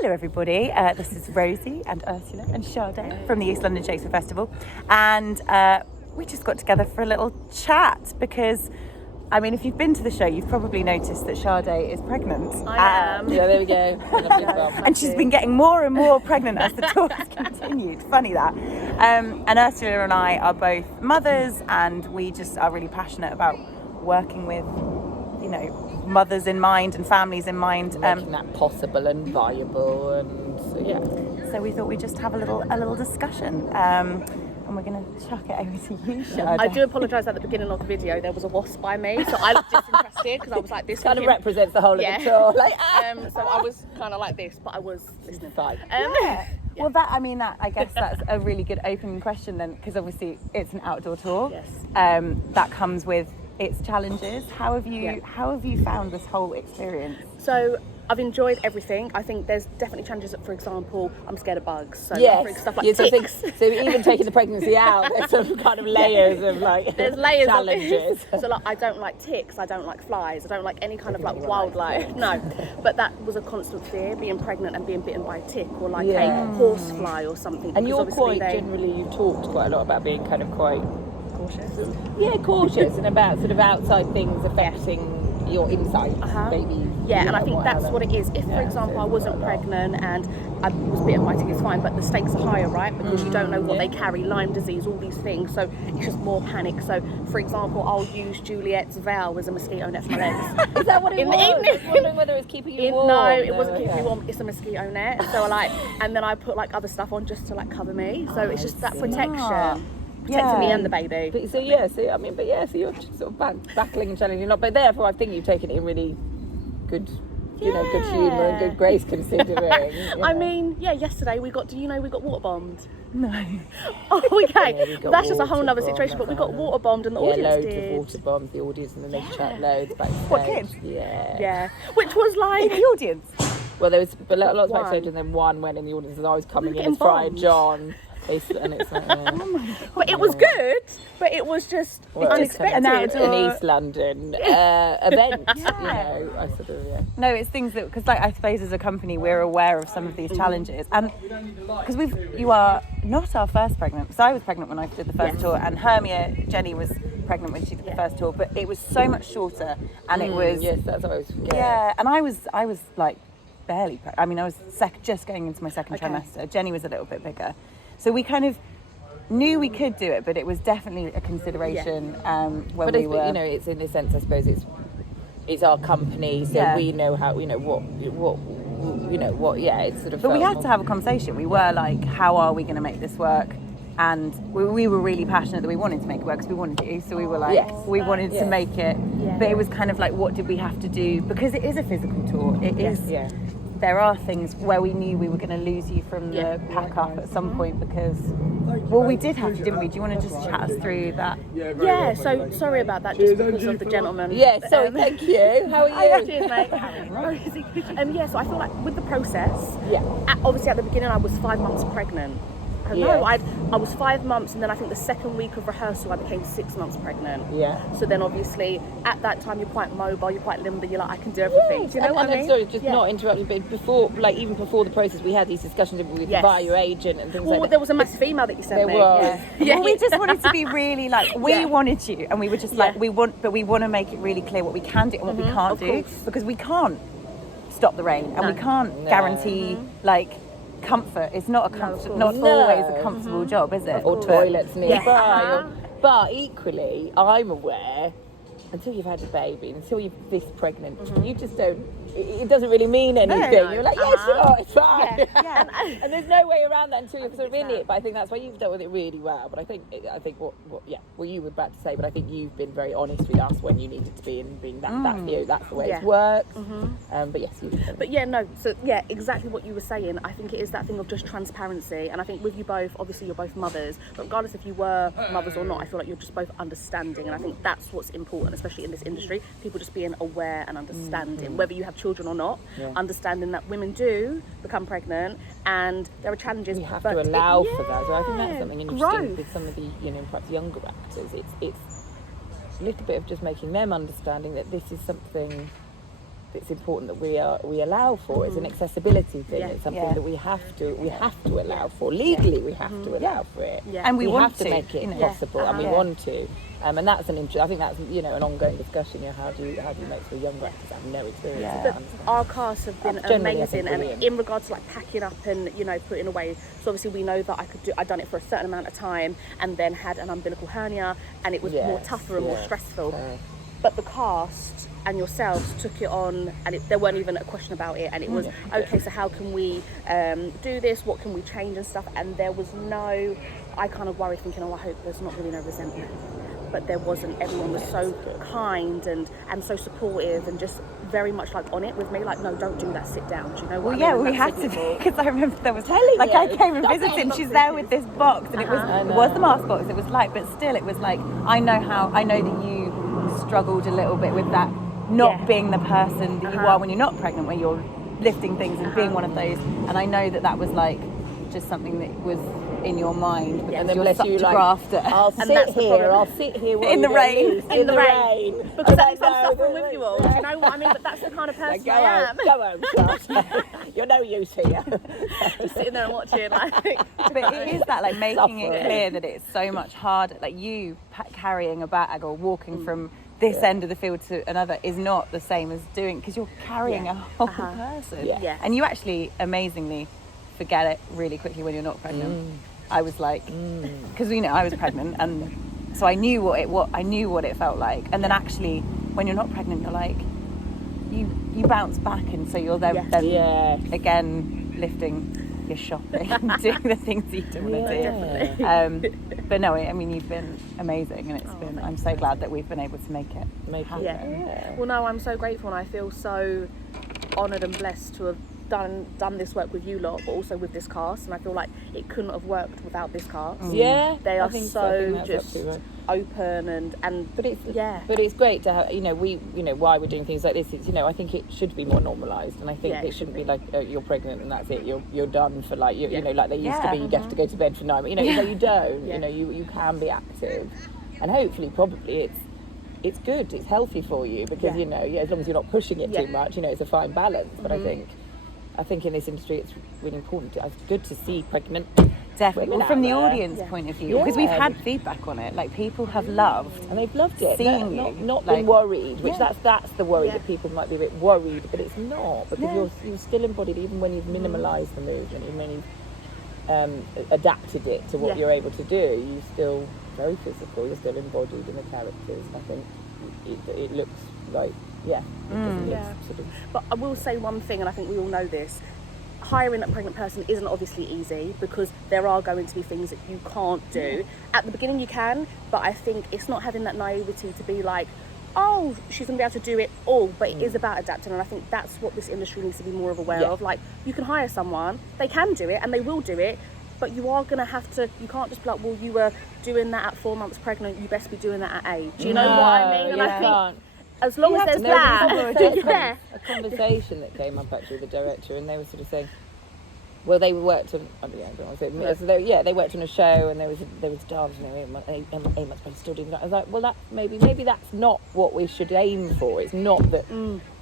Hello everybody, this is Rosie and Ursula and Sadé from the East London Shakespeare Festival, and we just got together for a little chat because, I mean, if you've been to the show, you've probably noticed that Sadé is pregnant. I am. Yeah, there we go. And she's been getting more and more pregnant as the tour has continued. Funny that. And Ursula and I are both mothers, and we just are really passionate about working with, you know, mothers in mind and families in mind, making that possible and viable, and so we thought we'd just have a little discussion, and we're going to chuck it over to you, Sadé. I do apologise, at the beginning of the video there was a wasp by me, so I looked disinterested because I was like this kind of represents the whole of the tour, like so I was kind of like this, but I was listening. Fine. Well, I guess that's a really good opening question then, because obviously it's an outdoor tour. Yes. That comes with its challenges. How have you found this whole experience? So I've enjoyed everything. I think there's definitely challenges. For example, I'm scared of bugs. So stuff like ticks. So even taking the pregnancy out, there's some kind of layers of like there's layers challenges. Of so like I don't like ticks, I don't like flies, I don't like any kind of like wildlife. No, but that was a constant fear, being pregnant and being bitten by a tick or like a horsefly or something. And you're generally, you've talked quite a lot about being kind of quite cautious. Yeah, cautious and about sort of outside things affecting your inside baby. Yeah, and I think that's what it is. If, for example, I wasn't pregnant and I was bitten by a tick, it's fine, but the stakes are higher, right? Because you don't know what they carry, Lyme disease, all these things. So it's just more panic. So, for example, I'll use Juliet's veil as a mosquito net for my legs. Is that what it was? In the evening. I was wondering whether it was keeping you warm. No, it wasn't keeping me warm. It's a mosquito net. So and then I put like other stuff on just to like cover me. So it's just that protection. Protecting me and the baby. But, so you're just sort of battling and challenging a lot. But therefore, I think you've taken it in really good, good humour and good grace, considering. I mean, yesterday we got water bombed. No. Oh, okay. That's just a whole other situation. But we got water bombed, and the audience loads of water bombs. The audience and then they chat loads backstage. What, kids? Yeah. Which was like in the audience. Well, there was lots backstage, and then one went in the audience, and I was coming in as Friar John. And it's like, but it was good, but it was just unexpected. An East London event, I sort of, No, it's things that, because like I suppose as a company we're aware of some of these challenges, and because you are not our first pregnant, because I was pregnant when I did the first tour, and Jenny was pregnant when she did the first tour, but it was so much shorter, and it was that's what I always forget. Yeah, and I was like barely pregnant. I mean, I was just going into my second trimester. Jenny was a little bit bigger. So we kind of knew we could do it, but it was definitely a consideration when we were. It's in a sense, I suppose it's our company, so we know how, it's sort of. But we had to have a conversation. We were like, how are we going to make this work? And we were really passionate that we wanted to make it work because we wanted to. So we were like, we wanted to make it. Yeah. But it was kind of like, what did we have to do? Because it is a physical tour. It is. Yeah. There are things where we knew we were going to lose you from the pack up at some point because, we did have to, didn't we? Do you want to just chat us through that? Yeah, so sorry about that, just because of the gentleman. Yeah, sorry, thank you. How are you? Cheers, mate. So I feel like with the process, obviously at the beginning I was 5 months pregnant. I was 5 months, and then I think the second week of rehearsal I became 6 months pregnant. Yeah. So then obviously at that time you're quite mobile, you're quite limber, you're like, I can do everything. Do you know what I mean? Sorry, not interrupting, but before, even before the process, we had these discussions via your agent and things like that. There was a massive email that you sent me. There was. Well, we just wanted to be really like, we wanted you, and we were just like, we want to make it really clear what we can do and what we can't do, because we can't stop the rain, and we can't guarantee comfort. It's not always a comfortable job, is it? Or toilets nearby. But equally, I'm aware, until you've had a baby, until you're this pregnant, you just don't. It doesn't really mean anything. No. You're like, sure, it's fine. And there's no way around that until you're sort of in it. But I think that's why you've dealt with it really well. But I think what you were about to say. But I think you've been very honest with us when you needed to be, and being that's the way it works. But yes, you. But exactly what you were saying. I think it is that thing of just transparency. And I think with you both, obviously you're both mothers, but regardless if you were mothers or not, I feel like you're just both understanding. And I think that's what's important, especially in this industry. People just being aware and understanding, whether you have children or not, understanding that women do become pregnant and there are challenges. You have to allow for that. So I think that's something interesting with some of the, perhaps younger actors. It's a little bit of just making them understanding that this is something it's important that we allow for. It's an accessibility thing. It's something that we have to allow for. Legally, we have to allow for it. Yeah. And we want have to make it possible, and we want to. And that's I think that's an ongoing discussion. How do you make for younger actors? I have no experience. But our cast have been amazing, and in regards to like packing up and putting away. So obviously we know that I'd done it for a certain amount of time, and then had an umbilical hernia, and it was more tougher and more stressful. But the cast and yourselves took it on, and there weren't even a question about it. And it was okay. So how can we do this? What can we change and stuff? And there was no. I kind of worried, thinking, I hope there's not really no resentment. But there wasn't. Everyone was so kind and so supportive, and just very much like on it with me. Like, no, don't do that. Sit down. Do you know what? We had to, because I remember there was I came and visited, and she's there with this box, and it was the mask box. It was light, but still, it was like I know that you struggled a little bit with that, not being the person that you are when you're not pregnant, where you're lifting things and being one of those. And I know that was like just something that was in your mind, because and then you're such a grafter. I'll sit here in the rain. In the rain. Because that means I'm suffering with you all. Do you know what I mean? But that's the kind of person I am. Go home, Charlotte. You're no use here. Just sitting there and watching, like. But it is that, like, making it clear that it's so much harder. Like, you carrying a bag or walking from this end of the field to another is not the same as doing, because you're carrying a whole person. Yeah. And you actually amazingly forget it really quickly when you're not pregnant. I was like, because I was pregnant, and so I knew what it felt like. And then actually, when you're not pregnant, you're like, you bounce back, and so you're then again lifting your shopping, doing the things you don't want to do. But no, I mean, you've been amazing, and it's been. I'm so glad that we've been able to make it happen. Yeah. Well, no, I'm so grateful, and I feel so honoured and blessed to have done this work with you lot, but also with this cast, and I feel like it couldn't have worked without this cast. They are so just open and but it's great to have we why we're doing things like this. It's I think it should be more normalised, and I think it shouldn't be like you're pregnant and that's it, you're done for like like they used to be, you have to go to bed for 9 months, you don't you can be active, and hopefully probably it's good, it's healthy for you, because as long as you're not pushing it too much, it's a fine balance. But I think in this industry it's really important. It's good to see pregnant definitely women from the audience point of view, because we've had feedback on it. Like, people have loved, and they've loved it. Seeing not been worried, which that's the worry, that people might be a bit worried, but it's not, because you're still embodied, even when you've minimalised the movement, even when you've adapted it to what you're able to do. You're still very physical. You're still embodied in the characters. And I think it looks like. But I will say one thing, and I think we all know this: hiring a pregnant person isn't obviously easy, because there are going to be things that you can't do. At the beginning you can, but I think it's not having that naivety to be like, oh, she's going to be able to do it all. But it is about adapting, and I think that's what this industry needs to be more aware of. Like, you can hire someone, they can do it, and they will do it, but you are going to have to, you can't just be like, well, you were doing that at 4 months pregnant, you best be doing that at 8. Do you know what I mean? And I think as long as there's that. A conversation that came up actually with the director, and they were sort of saying, well, they worked on, they worked on a show, and there was dance, 8 months, but still doing that. I was like, well, maybe that's not what we should aim for. It's not that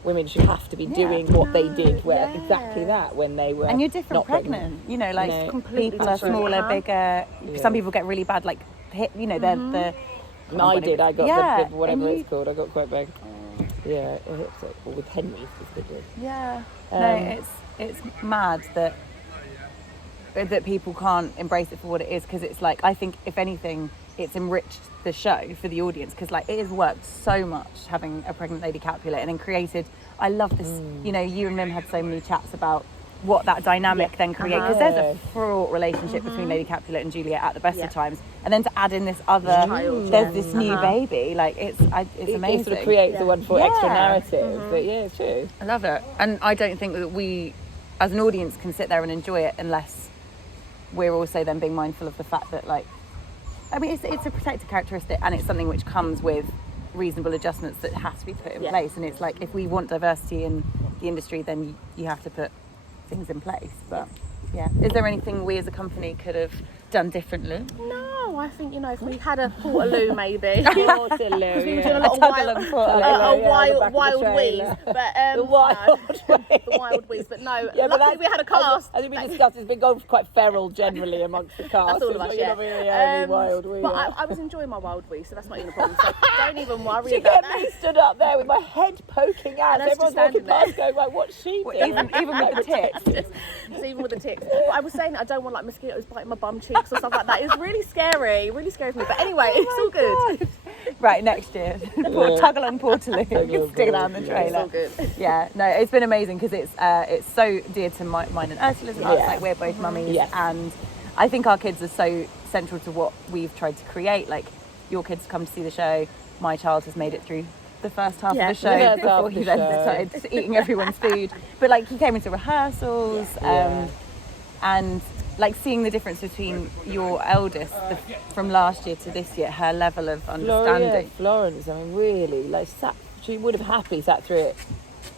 women should have to be doing what they did, exactly that, when they were. And you're different pregnant. People are smaller, bigger. Some people get really bad, like hip. They're I did. I got the whatever it's called. I got quite big. Or with Henry specifically. Yeah. It's mad that people can't embrace it for what it is, because it's like, I think if anything, it's enriched the show for the audience, because like it has worked so much having a pregnant lady Capulet, and then created. I love this. You and Mim had so many chats about what that dynamic then creates, because there's a fraught relationship between Lady Capulet and Juliet at the best of times, and then to add in this other there's this new baby, like it's amazing. It sort of creates a wonderful extra narrative. But it's true, I love it. And I don't think that we as an audience can sit there and enjoy it unless we're also then being mindful of the fact that, like, I mean, it's a protected characteristic, and it's something which comes with reasonable adjustments that has to be put in place. And it's like, if we want diversity in the industry, then you have to put things in place. But is there anything we as a company could have done differently? No, No, I think, you know, if we had a Portaloo maybe. Portaloo, We were yeah. doing a lot of wild wheeze. But, The wild wheeze. The wild wheeze. But no, luckily we had a cast. As we discussed, it's been going quite feral generally amongst the cast. That's all of us, You're not really only wild wheeze. But I was enjoying my wild wheeze, so that's not even a problem. So don't even worry She about got me that. stood up there with my head poking out. And Everyone's just walking standing past going like, what's she doing? Even with the ticks. So even with the ticks. But I was saying that I don't want like mosquitoes biting my bum cheeks or stuff like that. It's really scary for me. But anyway, it's all good. Right, next year. Tug along Portaloo. Stick it down the trailer. It's all good. Yeah, no, it's been amazing because it's so dear to mine and Ursula's hearts. Like, we're both mummies, and I think our kids are so central to what we've tried to create. Like, your kids come to see the show. My child has made it through the first half of the show before he then started eating everyone's food. But like, he came into rehearsals, and like seeing the difference between your eldest from last year to this year, her level of understanding. Florence, I mean, really, like, she would have happily sat through it.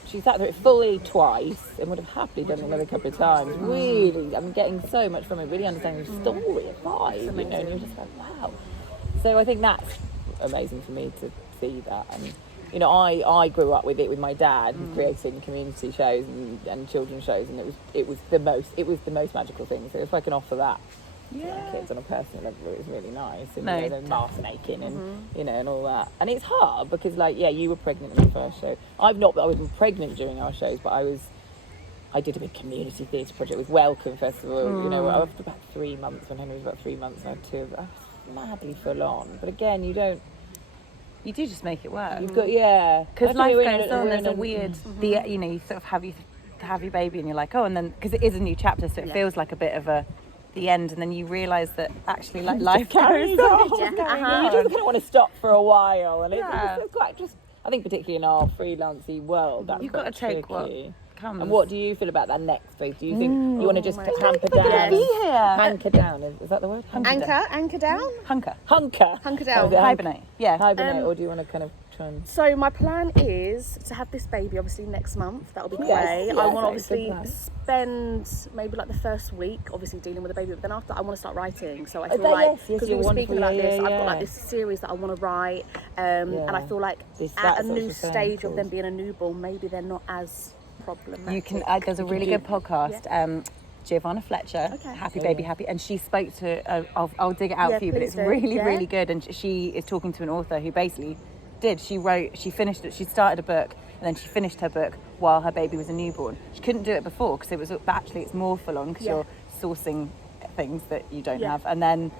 She sat through it fully twice and would have happily done it another couple of times. Really, I'm getting so much from it, really understanding the story of 5, you know, and you're just like, wow. So I think that's amazing for me to see that. And, you know, I grew up with it with my dad, creating community shows and children's shows, and it was the most magical thing. So if I can offer that to my kids on a personal level, it was really nice. And you know, the mask making and you know, and all that. And it's hard because, like, you were pregnant in the first show. I was pregnant during our shows, but I did a big community theatre project with Welcome Festival. You know, after about 3 months, when Henry was about 3 months, I had 2 of us, madly full on. But again, you do just make it work. You've got because life goes on. There's a weird, you know, you sort of have your baby, and you're like, oh, and then because it is a new chapter, so it feels like a bit of the end, and then you realise that actually, like, life carries on. You just kind of want to stop for a while, and it's quite just. I think particularly in our freelancey world, that's you've got to take tricky. what comes. And what do you feel about that next phase? Do you think you want to just hamper down? Hunker down, is that the word? Anchor down? Hunker down. Hibernate. Yeah. Hibernate, or do you want to kind of try and... So my plan is to have this baby obviously next month. That'll be great. I want to obviously spend maybe like the first week obviously dealing with the baby, but then after I want to start writing. So I feel like, because we were speaking about this, I've got like this series that I want to write, and I feel like at a new stage of them being a newborn, maybe they're not as problematic. You can. There's a really good podcast. Giovanna Fletcher, Happy Baby Happy, and she spoke to. I'll dig it out for you, but it's really good. And she is talking to an author who basically she finished it. She started a book, and then she finished her book while her baby was a newborn. She couldn't do it before because it was actually it's more full on because you're sourcing things that you don't have, and then.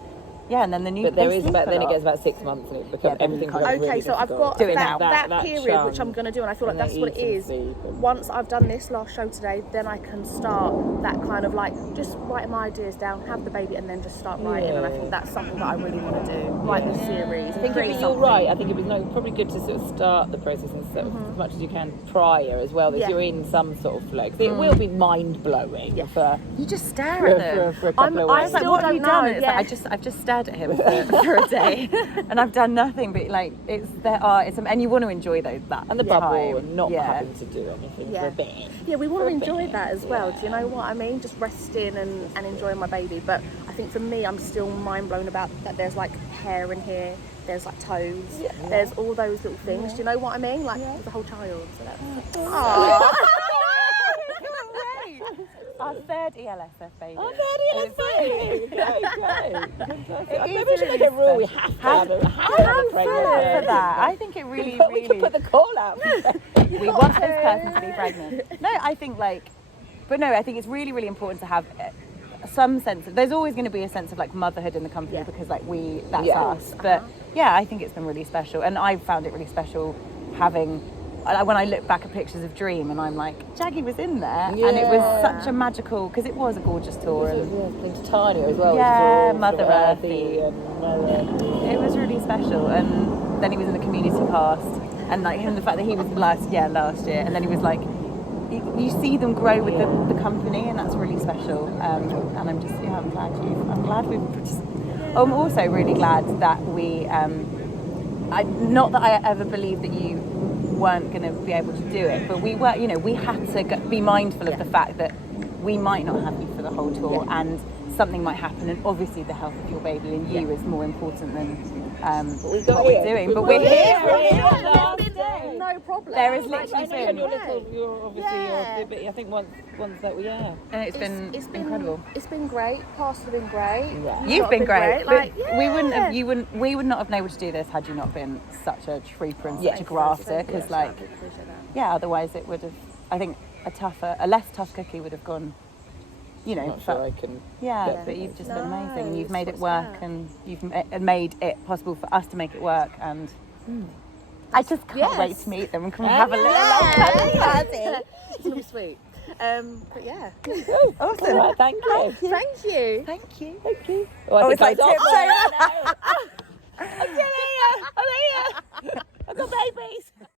Yeah, and then the new. But then it gets about 6 months, and it becomes everything. Okay, so I've got that period which I'm going to do, and I feel like that's what it is. Once I've done this last show today, then I can start that kind of like just writing my ideas down, have the baby, and then just start writing. And I think that's something that I really want to do. Write this series. I think you're right. I think it was probably good to sort of start the process and sort of, as much as you can prior as well. That you're in some sort of flow. 'Cause it will be mind blowing. You just stare at them. For a couple of weeks. I was like, what have you done? It's like, I've just stared at him for a day, and I've done nothing. But like, and you want to enjoy that and the bubble and not having to do anything for a bit. Yeah, we want to enjoy that as well. Do you know what I mean? Just resting and enjoying my baby. But I think for me, I'm still mind blown about that. There's like hair in here. There's like toes. There's all those little things. Do you know what I mean? Like the whole child. So that's. Aww. Our third ELSF baby. Great. Maybe we should make a rule. We have to have a pregnant for that. I think it really. We can put the call out. We want this person to be pregnant. No, I think I think it's really, really important to have some sense of. There's always going to be a sense of like motherhood in the company because like that's us. But I think it's been really special, and I found it really special having. When I look back at pictures of Dream, and I'm like, Jaggy was in there, and it was such a magical, because it was a gorgeous tour. Things tinier as well. Yeah, Mother Earthy. It was really special, and then he was in the community cast, and like him, the fact that he was last year, and then he was like, you see them grow with the company, and that's really special. And I'm just, I'm glad I'm also really glad that we, not that I ever believed that you weren't going to be able to do it, but we were, we had to be mindful of the fact that we might not have you for the whole tour, and something might happen, and obviously the health of your baby and you is more important than We're doing. But we're here. No problem. There is I literally know when been, you're obviously, but I think once that we are. and it's been incredible. It's been great. Past have been great. Yeah. You've been great. Like, But we would not have been able to do this had you not been such a trooper and such a grafter. Because otherwise it would have. I think a less tough cookie would have gone. You know, Not sure I can. but you've just been amazing, and you've made it work, and you've made it possible for us to make it work, and I just can't wait to meet them and come and have a little party. It's gonna be sweet. But yeah. Awesome. Right, thank you. Thank you. Thank you. Thank you. Oh, It's like I'm tiptoe. here. I'm here. I've got babies.